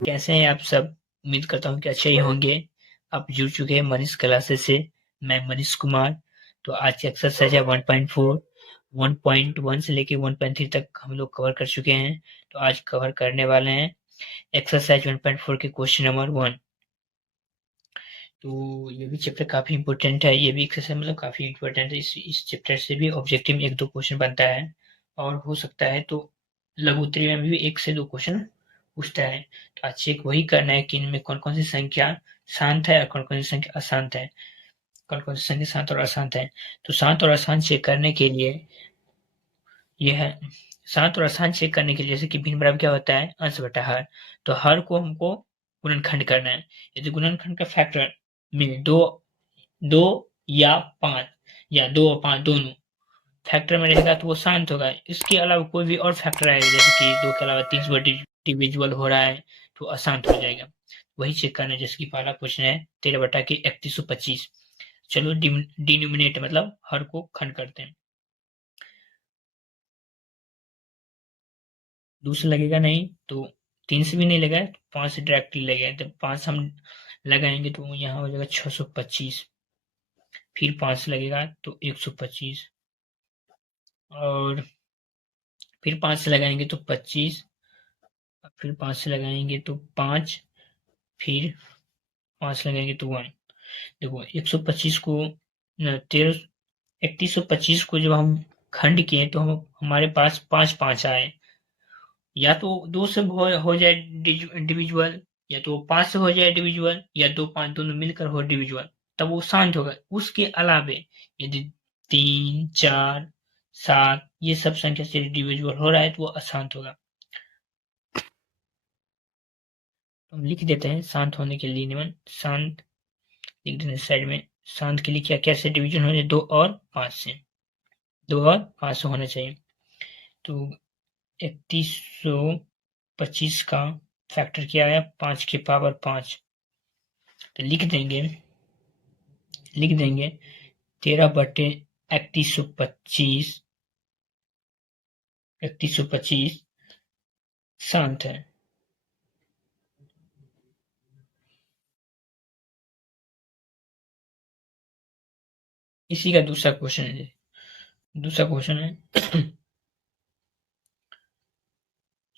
कैसे हैं आप सब? उम्मीद करता हूँ कि अच्छे ही होंगे। आप जुड़ चुके हैं मनीष क्लासेस से। मैं मनीष कुमार। तो आज की एक्सरसाइज है 1.4। 1.1 से लेके 1.3 तक हम लोग कवर कर चुके हैं। तो आज कवर करने वाले हैं एक्सरसाइज 1.4 के क्वेश्चन नंबर 1। तो ये भी चैप्टर काफी इंपॉर्टेंट है। ये भी एक्सरसाइज मतलब काफी इंपॉर्टेंट है। इस चैप्टर से भी ऑब्जेक्टिव में 1-2 क्वेश्चन बनता है, और हो सकता है तो लघु उत्तरीय में भी 1 से 2 क्वेश्चन पूछता है। तो आज चेक वही करना है कि इनमें कौन कौन सी संख्या शांत है और कौन कौन सी संख्या अशांत है। कौन कौन सी संख्या शांत और अशांत है। तो शांत और अशांत चेक करने के लिए यह है। शांत और अशांत चेक करने के लिए जैसे कि भिन्न बराबर क्या होता है, अंश बटा हर। तो हर को हमको गुणनखंड करना है। यदि गुणनखंड का फैक्टर में दो दो या पांच, या दो और पांच दोनों फैक्टर में रहेगा तो वो शांत होगा। इसके अलावा कोई भी और फैक्टर आएगा, जैसे कि दो के अलावा 3 से डिविजिबल हो रहा है, तो अशांत हो जाएगा। वही चेक करना है। जैसे कि पहला क्वेश्चन है 13/3125। चलो डिनोमिनेट मतलब हर को खंड करते हैं। दूसरा लगेगा नहीं तो 3 से भी नहीं लगा, 5 से डायरेक्टली लगेगा। जब 5 हम लगाएंगे तो यहाँ हो जाएगा 625। फिर 5 से लगेगा तो 125, और फिर 5 से लगाएंगे तो 25, फिर 5 से लगाएंगे तो 5, फिर 5 लगाएंगे तो 1। देखो 125 को 3125 को जब हम खंड किए तो हम हमारे पास 5 आए। या तो 2 से हो जाए डिविजुअल, या तो 5 से हो जाए डिविजुअल, या 2 5 दोनों मिलकर हो डिविजुअल, तब वो शांत होगा। उसके अलावे यदि 3 4 7 ये सब संख्या से डिविजुअल हो रहा है तो वो अशांत होगा। तो हम लिख देते हैं शांत होने के लिए नियम। शांत लिख देते हैं साइड में। शांत के लिए क्या कैसे डिवीजन हो जाए, 2 और 5 से होना चाहिए। तो 3125 का फैक्टर क्या आया, 5 की पावर 5। तो लिख देंगे 13/3125 3125 शांत है। इसी का दूसरा क्वेश्चन है। दूसरा क्वेश्चन है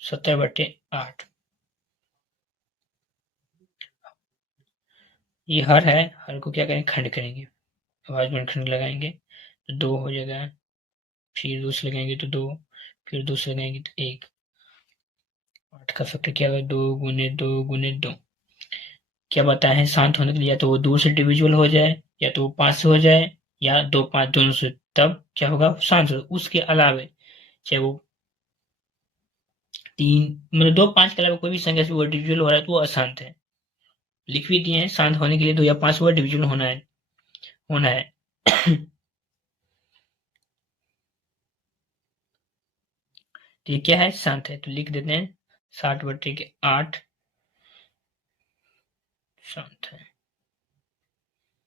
17/8। ये हर है। हर को क्या करेंगे, खंड करेंगे। आवाज में खंड लगाएंगे तो 2 हो जाएगा, फिर 2 से लगाएंगे तो 2, फिर 2 से लगाएंगे तो 1। 8 का फैक्टर क्या होगा, 2 × 2 × 2। क्या बताएं शांत होने के लिए, या तो वो 2 से डिविजिबल हो जाए, या तो वो 5 से हो जाए, या 2 5 दोनों से, तब क्या होगा, शांत होगा। उसके अलावे चाहे वो 3 मतलब 2 5 के अलावा कोई भी संख्या से वो डिविजिबल हो रहा है तो वो अशांत है। लिख भी दिए हैं शांत होने के लिए 2 या 5 वो डिविजिबल होना है। तो ये क्या है, शांत है। तो लिख देते हैं 60/8 शांत है।